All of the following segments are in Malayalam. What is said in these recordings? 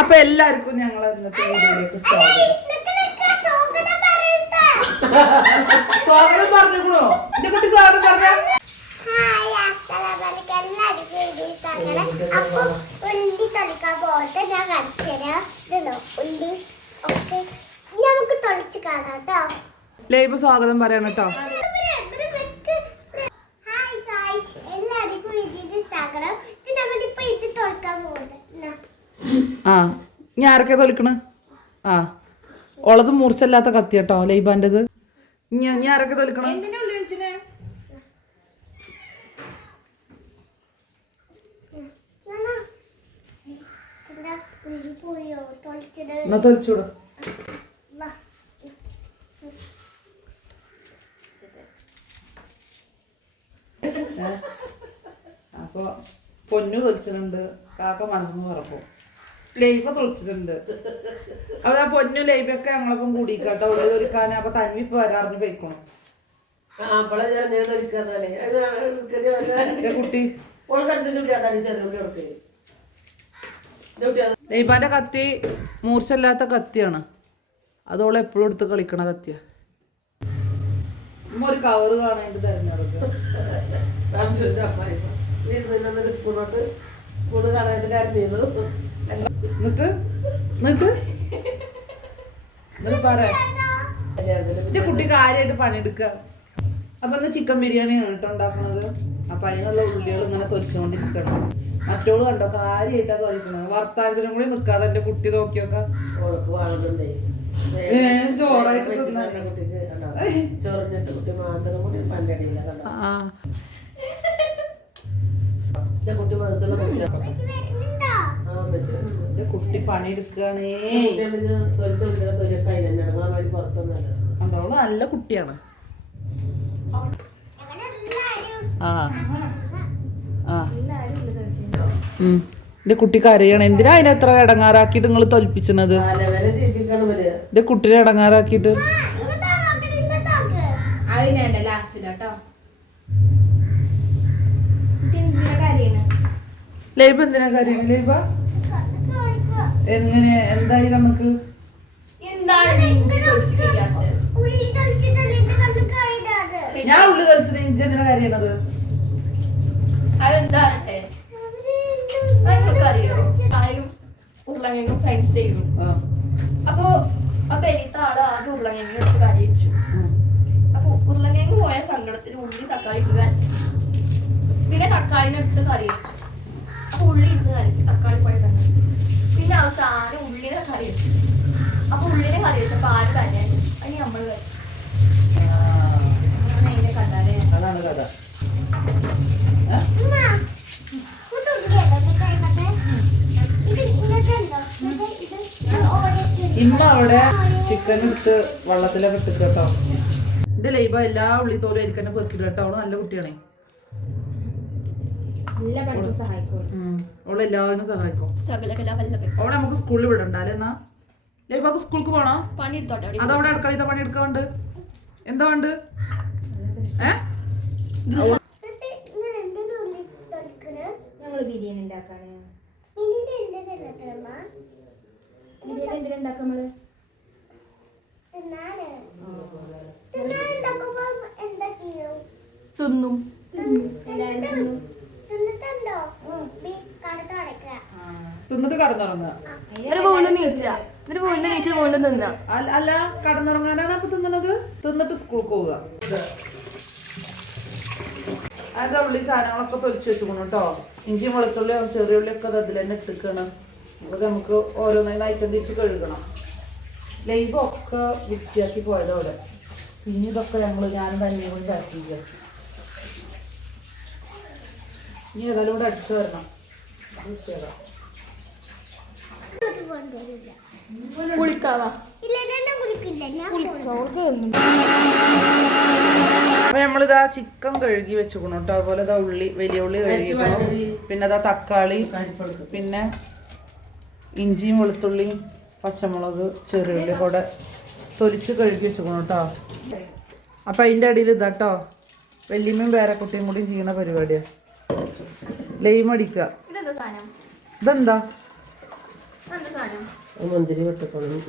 അപ്പൊ എല്ലാവർക്കും ഞങ്ങൾ ഇന്നത്തെ വീഡിയോയിലേക്ക് സ്വാഗതം പറഞ്ഞോ. എന്റെ കുട്ടി സ്വാഗതം പറഞ്ഞ ലൈവ് സ്വാഗതം പറയണം കേട്ടോ. ആ ഞാൻ ആരൊക്കെ തൊലിക്കണ്? ആ ഉള്ളത് മൂർച്ചല്ലാത്ത കത്തി കേട്ടോ ലൈബാൻ്റെത്. ഞാൻ ആരൊക്കെ തൊലിക്കണം? എന്നാ തൊലിച്ചൂടോ. അപ്പൊ പൊന്നു തൊലിച്ചിട്ടുണ്ട്, കാക്ക മനസ്സെന്ന് പറപ്പോ ലൈഫ് തൊളിച്ചിട്ടുണ്ട്. അപ്പൊ ആ പൊന്നു ലൈഫൊക്കെ ഞങ്ങളപ്പം കൂടിക്കാട്ടോ ഇവിടെ തൊലിക്കാൻ. അപ്പൊ തന്വി ഇപ്പൊ വരാറിന് പോയിക്കണം. കുട്ടി ലൈബാന്റെ കത്തി മൂർച്ചല്ലാത്ത കത്തിയാണ്. അതോളെ എപ്പോഴും എടുത്ത് കളിക്കണ കത്തിയ. ഒരു കവറ് കാണാണ്ട് തെരഞ്ഞെടുക്കുക. എന്റെ കുട്ടി കാര്യമായിട്ട് പണിയെടുക്ക. അപ്പൊ ഇന്ന് ചിക്കൻ ബിരിയാണിയാണ് കേട്ടോ ഉണ്ടാക്കുന്നത്. അപ്പൊ അതിനുള്ള ഉള്ളികൾ ഇങ്ങനെ തൊലിച്ചുകൊണ്ടിരിക്കണം. മറ്റോള് കണ്ടോ കാര്യമായിട്ടാ തൊലിക്കുന്നത്. വർത്താനത്തിനും കൂടി നിക്കാതെ എന്റെ കുട്ടി നോക്കിയൊക്കെ ചോറായിട്ട് കുട്ടി പണിയെടുക്കണേ. കണ്ടോളൂ നല്ല കുട്ടിയാണ്. എന്റെ കുട്ടി കരയാണ്. എന്തിനാ അതിനെത്ര ഇടങ്ങാറാക്കിട്ട് നിങ്ങൾ തൊലിപ്പിച്ചത്? എന്റെ കുട്ടിനെ ഇടങ്ങാറാക്കിട്ട് ലൈബ് എന്തിനാ കരയുന്നത്? ലൈബ എങ്ങനെ എന്തായി നമുക്ക്? ഞാൻ ഉള്ളി കളിച്ചത് ഇഞ്ചി എന്തിനാ കരയണത്? ഉരുളങ്ങിയും ഫ്രണ്ട്സ് ചെയ്തു. അപ്പൊ എനിക്ക് ആള് ആദ്യം ഉരുളങ്ങിയും എടുത്ത് കറി വെച്ചു. അപ്പൊ ഉരുളങ്ങിയും പോയ സങ്കടത്തിന് ഉള്ളി തക്കാളി ഇട്ട് കരച്ചു. പിന്നെ തക്കാളിനെ എടുത്ത് കറി വെച്ചു. അപ്പൊ ഉള്ളി ഇന്ന് കരച്ചു. തക്കാളി പോയ സങ്കടം. പിന്നെ അവസാനം ഉള്ളിനെ കറി വെച്ചു. അപ്പൊ ഉള്ളിനെ കറി വെച്ചപ്പോ ആര് കരയാൻ? അതിന് നമ്മൾ അതിനെ കണ്ടാലേ. അതാണ് കഥ. ഇമ്മ അവിടെ ചിക്കൻ എടുത്ത് വെള്ളത്തിലൊക്കെ ഇട്ട് കേട്ടോ. എന്റെ ലൈബ എല്ലാ ഉള്ളി തോലും എനിക്ക് തന്നെ പെറുക്കിട്ട് കേട്ടോ. അവള് നല്ല കുട്ടിയാണേ. അവള് എല്ലാവരും സഹായിക്കും. അവളെ നമുക്ക് സ്കൂളിൽ വിടണ്ടല്ലേ? എന്നാ ലൈബാക്ക് സ്കൂൾക്ക് പോണോ? അതവിടെ അടുക്കളത്തെ പണി എടുക്കാണ്ട് എന്താ വേണ്ട? ബിരിയാണി ഉണ്ടാക്കാണ്. തിന്നും തിന്നിട്ട് കടന്നുറങ്ങുക. അല്ല കടന്നുറങ്ങാനാണ് അപ്പൊ തിന്നണത്. തിന്നിട്ട് സ്കൂളിൽ പോവുക. അതിന്റെ ഉള്ളി സാധനങ്ങളൊക്കെ തൊലിച്ച് വെച്ചുകൊണ്ടു കേട്ടോ. ഇഞ്ചിയും വെളുത്തുള്ളി ചെറിയ ഉള്ളിയൊക്കെ അതിൽ തന്നെ ഇട്ടിക്കണം. അപ്പൊ നമുക്ക് ഓരോന്നേന്ന് ഐറ്റം തിരിച്ച് കഴുകണം. ലൈവൊക്കെ വൃത്തിയാക്കി പോയതോടെ പിന്നെ ഇതൊക്കെ ഞാനും തന്നെ കൊണ്ട് ആക്കിയില്ല. ഇനി ഏതായാലും കൂടെ അടിച്ചു വരണം. അപ്പൊ നമ്മളിതാ ചിക്കൻ കഴുകി വെച്ചുക്കണം കേട്ടോ. അതുപോലെ ഇതാ ഉള്ളി, വലിയ ഉള്ളി കഴുകിക്കണം. പിന്നെ അതാ തക്കാളി, പിന്നെ ഇഞ്ചിയും വെളുത്തുള്ളിയും പച്ചമുളക് ചെറിയുള്ളി കൂടെ തൊലിച്ച് കഴുകി വെച്ചുക്കണം കേട്ടോ. അപ്പൊ അതിൻ്റെ അടിയിൽ ഇതാട്ടോ വല്യമ്മയും പേരക്കുട്ടിയും കൂടി ചെയ്യണ പരിപാടിയാ. ലൈം അടിക്കുക. ഇതെന്താ നല്ല സാധനം. മുന്തിരി വെട്ടക്കണം,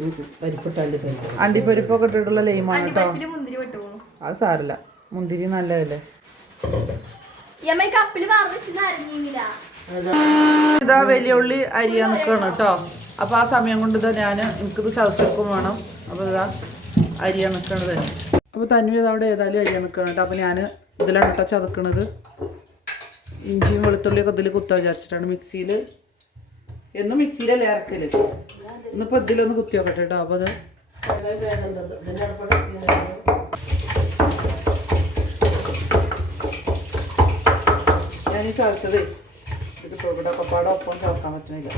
പരിപ്പിട്ടാണ്ട് അണ്ടിപ്പരിപ്പൊക്കെ ഇട്ടിട്ടുള്ള ലൈമാണ് കേട്ടോ. അണ്ടിപ്പരിപ്പില് മുന്തിരി വെട്ടുപോണു. അത് സാരല്ല, മുന്തിരി നല്ലതല്ലേ. ഈ കപ്പില് വാർന്നിച്ചിട്ട് അരിഞ്ഞില്ല. ഇതാ വലിയ ഉള്ളി അരിയാൻ നിൽക്കണം കേട്ടോ. അപ്പോൾ ആ സമയം കൊണ്ട് ഇതാ ഞാൻ എനിക്കിത് ചതച്ചെടുക്കും വേണം. അപ്പോൾ ഇതാ അരിയാൻ നിൽക്കണത് തന്നെ. അപ്പോൾ തന്വി അവിടെ ഏതായാലും അരിയാൻ നിൽക്കണം കേട്ടോ. അപ്പോൾ ഞാൻ ഇതിലാണ് കേട്ടോ ചതക്കണത്. ഇഞ്ചിയും വെളുത്തുള്ളിയൊക്കെ ഇതിൽ കുത്താൻ വിചാരിച്ചിട്ടാണ്. മിക്സിയിൽ എന്നും മിക്സിയിലല്ലേ ഇറക്കല്. ഇന്നിപ്പോൾ ഇതിലൊന്ന് കുത്തി വെക്കട്ടെ കേട്ടോ. അപ്പോൾ അത് ഞാൻ ഈ ചതച്ചത് ഇത് ഇവിടെ ഒക്കെപ്പാടെ ഒപ്പം ചേർക്കാൻ പറ്റുന്നില്ല.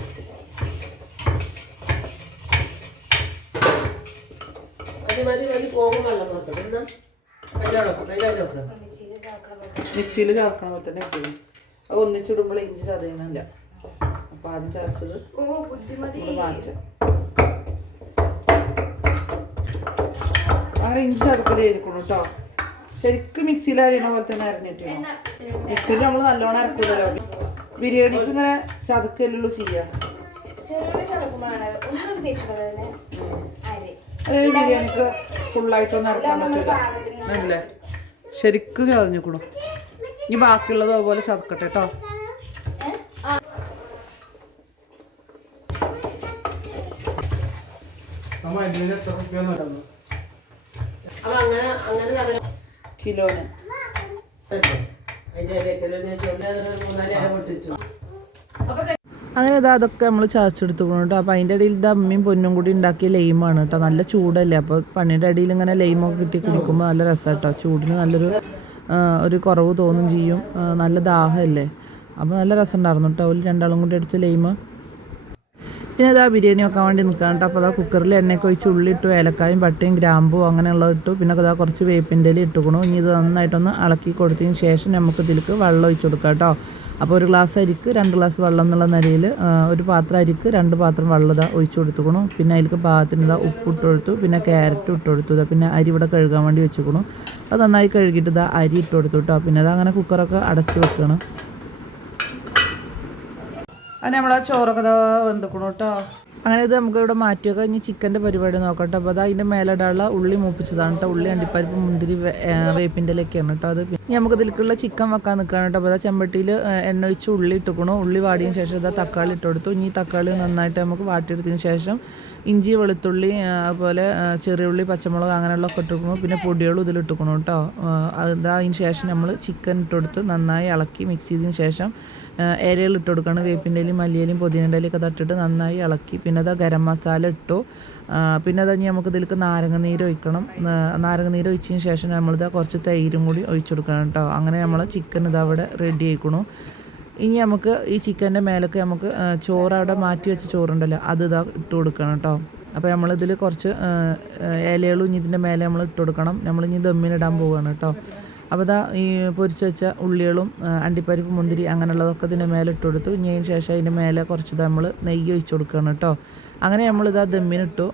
മിക്സിയിൽ ചേർക്കണ പോലെ തന്നെ എപ്പോഴും അത് ഒന്നിച്ചിടുമ്പോൾ ഇഞ്ചി ചതയണില്ല. അപ്പൊ ആദ്യം ചതച്ചത് മാറ്റാം. അങ്ങനെ ഇഞ്ചി ചതക്കലായിരിക്കണം കേട്ടോ. ശരിക്കും മിക്സിയിൽ അരിയണ പോലെ തന്നെ അരിഞ്ഞിട്ടോ. മിക്സിയിൽ നമ്മൾ നല്ലോണം അരക്കൂലോ. ബിരിയാണിക്ക് ഇങ്ങനെ ചതക്കല്ലോ ചെയ്യാ. ബിരിയാണിക്ക് ഫുള്ളായിട്ടൊന്നും അരക്കാൻ പറ്റില്ല. ശരിക്കും ചതഞ്ഞിക്കണം. ഇനി ബാക്കിയുള്ളത് അതുപോലെ ചതക്കട്ടെ കേട്ടോ. കിലോന് അങ്ങനെ ഇതാ അതൊക്കെ നമ്മൾ ചതച്ചെടുത്തുക്കണം കേട്ടോ. അപ്പോൾ അതിൻ്റെ ഇടയിൽ ഇത് അമ്മയും പൊന്നും കൂടി ഉണ്ടാക്കിയ ലൈമാണ് കേട്ടോ. നല്ല ചൂടല്ലേ, അപ്പോൾ പണിയുടെ ഇടയിൽ ഇങ്ങനെ ലൈമൊക്കെ കിട്ടി കുടിക്കുമ്പോൾ നല്ല രസമാണ് കേട്ടോ. ചൂടിന് നല്ലൊരു ഒരു കുറവ് തോന്നും ചെയ്യും. നല്ല ദാഹമല്ലേ, അപ്പോൾ നല്ല രസം ഉണ്ടായിരുന്നു കേട്ടോ. ഒരു രണ്ടാളും കൂടി അടിച്ച ലൈമ്. പിന്നെ അതാ ബിരിയാണി വെക്കാൻ വേണ്ടി നിൽക്കാൻ കേട്ടോ. അപ്പോൾ അതാ കുക്കറിൽ എണ്ണയൊക്കെ ഒഴിച്ച് ഉള്ളി ഇട്ടു, ഏലക്കായും പട്ടയും ഗ്രാമ്പും അങ്ങനെയുള്ളത് ഇട്ടു. പിന്നെ അതാ കുറച്ച് വേപ്പിൻ്റെ ഇല ഇട്ടുക്കണം. ഇനി ഇത് നന്നായിട്ടൊന്ന് ഇളക്കി കൊടുത്തതിന് ശേഷം നമുക്ക് ഇതിലേക്ക് വെള്ളം ഒഴിച്ച് കൊടുക്കാം കേട്ടോ. അപ്പോൾ ഒരു ഗ്ലാസ് അരിക്ക് 2 ഗ്ലാസ് വെള്ളം എന്നുള്ള നിലയിൽ ഒരു പാത്രം അരിക്ക് 2 പാത്രം വെള്ളം ഇതാ ഒഴിച്ചു കൊടുത്തുക്കണം. പിന്നെ അതിലേക്ക് പാകത്തിന് ഇതാ ഉപ്പ് ഇട്ട് കൊടുത്തു. പിന്നെ ക്യാരറ്റ് ഇട്ട് കൊടുത്തു. പിന്നെ അരി ഇവിടെ കഴുകാൻ വേണ്ടി വെച്ചുക്കണം. അത് നന്നായി കഴുകിയിട്ട് ഇതാ അരി ഇട്ട് കൊടുത്തു കേട്ടോ. പിന്നെ അത് അങ്ങനെ കുക്കറൊക്കെ അടച്ച് വെക്കണം. അങ്ങനെ നമ്മളാ ചോറൊക്കെ ഇതാ വെന്തുക്കണം കേട്ടോ. അങ്ങനെ ഇത് നമുക്ക് ഇവിടെ മാറ്റി വെക്കാം. ഇനി ചിക്കൻ്റെ പരിപാടി നോക്കട്ടെ. അപ്പോൾ അത് അതിൻ്റെ മേലിടാനുള്ള ഉള്ളി മൂപ്പിച്ചതാണ് കേട്ടോ. ഉള്ളി അണ്ടിപ്പരിപ്പ് മുന്തിരി വേപ്പിൻ്റെ ഇലയൊക്കെയാണ് കേട്ടോ. അത് ഇനി നമുക്ക് ഇതിലേക്കുള്ള ചിക്കൻ വെക്കാൻ നിൽക്കുകയാണ് കേട്ടോ. അപ്പോൾ അതാ ചെമ്പട്ടിയിൽ എണ്ണ ഒഴിച്ച് ഉള്ളി ഇട്ടുക്കണം. ഉള്ളി വാടിയതിന് ശേഷം ഇതാ തക്കാളി ഇട്ട് കൊടുത്തു. ഇനി തക്കാളി നന്നായിട്ട് നമുക്ക് വാട്ടിയെടുത്തതിന് ശേഷം ഇഞ്ചി വെളുത്തുള്ളി അതുപോലെ ചെറിയ ഉള്ളി പച്ചമുളക് അങ്ങനെയുള്ളതൊക്കെ ഇട്ടുക്കണം. പിന്നെ പൊടികളും ഇതിലിട്ടുക്കണം കേട്ടോ. അതിന് ശേഷം നമ്മൾ ചിക്കൻ ഇട്ട് കൊടുത്ത് നന്നായി ഇളക്കി മിക്സ് ചെയ്തതിന് ശേഷം ഇലകൾ ഇട്ട് കൊടുക്കണം. വേപ്പിൻ്റെ ഇലയും മല്ലിയിലും പുതിനൻ്റെ ഇലയൊക്കെ തട്ടിട്ട് നന്നായി ഇളക്കി. പിന്നെ അത് ഗരം മസാല ഇട്ടു. പിന്നെ അത് ഇനി നമുക്ക് ഇതിലേക്ക് നാരങ്ങനീര് ഒഴിക്കണം. നാരങ്ങനീര് ഒഴിച്ചതിന് ശേഷം നമ്മളിത് കുറച്ച് തൈരും കൂടി ഒഴിച്ചു കൊടുക്കണം കേട്ടോ. അങ്ങനെ നമ്മൾ ചിക്കൻ ഇതവിടെ റെഡി ആയിക്കണു. ഇനി നമുക്ക് ഈ ചിക്കൻ്റെ മേലൊക്കെ നമുക്ക് ചോറ് അവിടെ മാറ്റി വെച്ച ചോറുണ്ടല്ലോ അത് ഇതാ ഇട്ട് കൊടുക്കണം കേട്ടോ. അപ്പോൾ നമ്മളിതിൽ കുറച്ച് ഇലകളും ഇനി ഇതിൻ്റെ മേലെ നമ്മൾ ഇട്ട് കൊടുക്കണം. നമ്മളിനി ദമ്മിനിടാൻ പോവുകയാണ് കേട്ടോ. അപ്പോൾ ഇതാ ഈ പൊരിച്ച് വെച്ച ഉള്ളികളും അണ്ടിപ്പരിപ്പ് മുന്തിരി അങ്ങനെയുള്ളതൊക്കെ ഇതിൻ്റെ മേലെ ഇട്ട് കൊടുത്തു. ഇനി അതിന് ശേഷം അതിൻ്റെ മേലെ കുറച്ച് നമ്മൾ നെയ്യ് ഒഴിച്ച് കൊടുക്കുകയാണ് കേട്ടോ. അങ്ങനെ നമ്മളിതാ ദമ്മിനിട്ടു.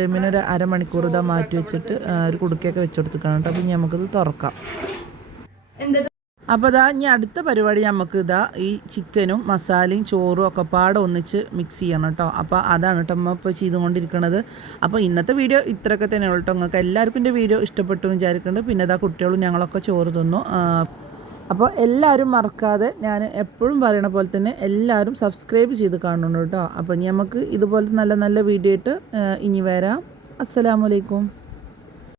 ദമ്മിനൊരു അരമണിക്കൂർ ഇതാ മാറ്റി വെച്ചിട്ട് ഒരു കുടുക്കയൊക്കെ വെച്ച് കൊടുത്തിട്ടാണ് കേട്ടോ. അപ്പോൾ ഇനി നമുക്കിത് തുറക്കാം. അപ്പോൾ ഇതാ ഇനി അടുത്ത പരിപാടി നമുക്ക് ഇതാ ഈ ചിക്കനും മസാലയും ചോറും ഒക്കെ പാടെ ഒന്നിച്ച് മിക്സ് ചെയ്യണം കേട്ടോ. അപ്പോൾ അതാണ് കേട്ടോ അമ്മ ഇപ്പോൾ ചെയ്തുകൊണ്ടിരിക്കുന്നത്. അപ്പോൾ ഇന്നത്തെ വീഡിയോ ഇത്രയൊക്കെ തന്നെയുള്ളൂ കേട്ടോ. നിങ്ങൾക്ക് എല്ലാവർക്കും എൻ്റെ വീഡിയോ ഇഷ്ടപ്പെട്ടു വിചാരിക്കുന്നുണ്ട്. പിന്നെ ഇതാ കുട്ടികളും ഞങ്ങളൊക്കെ ചോറ് തിന്നു. അപ്പോൾ എല്ലാവരും മറക്കാതെ ഞാൻ എപ്പോഴും പറയണ പോലെ തന്നെ എല്ലാവരും സബ്സ്ക്രൈബ് ചെയ്ത് കാണണം കേട്ടോ. അപ്പോൾ ഇനി നമുക്ക് ഇതുപോലത്തെ നല്ല നല്ല വീഡിയോ ഇട്ട് ഇനി വരാം. അസ്സലാമു അലൈക്കും.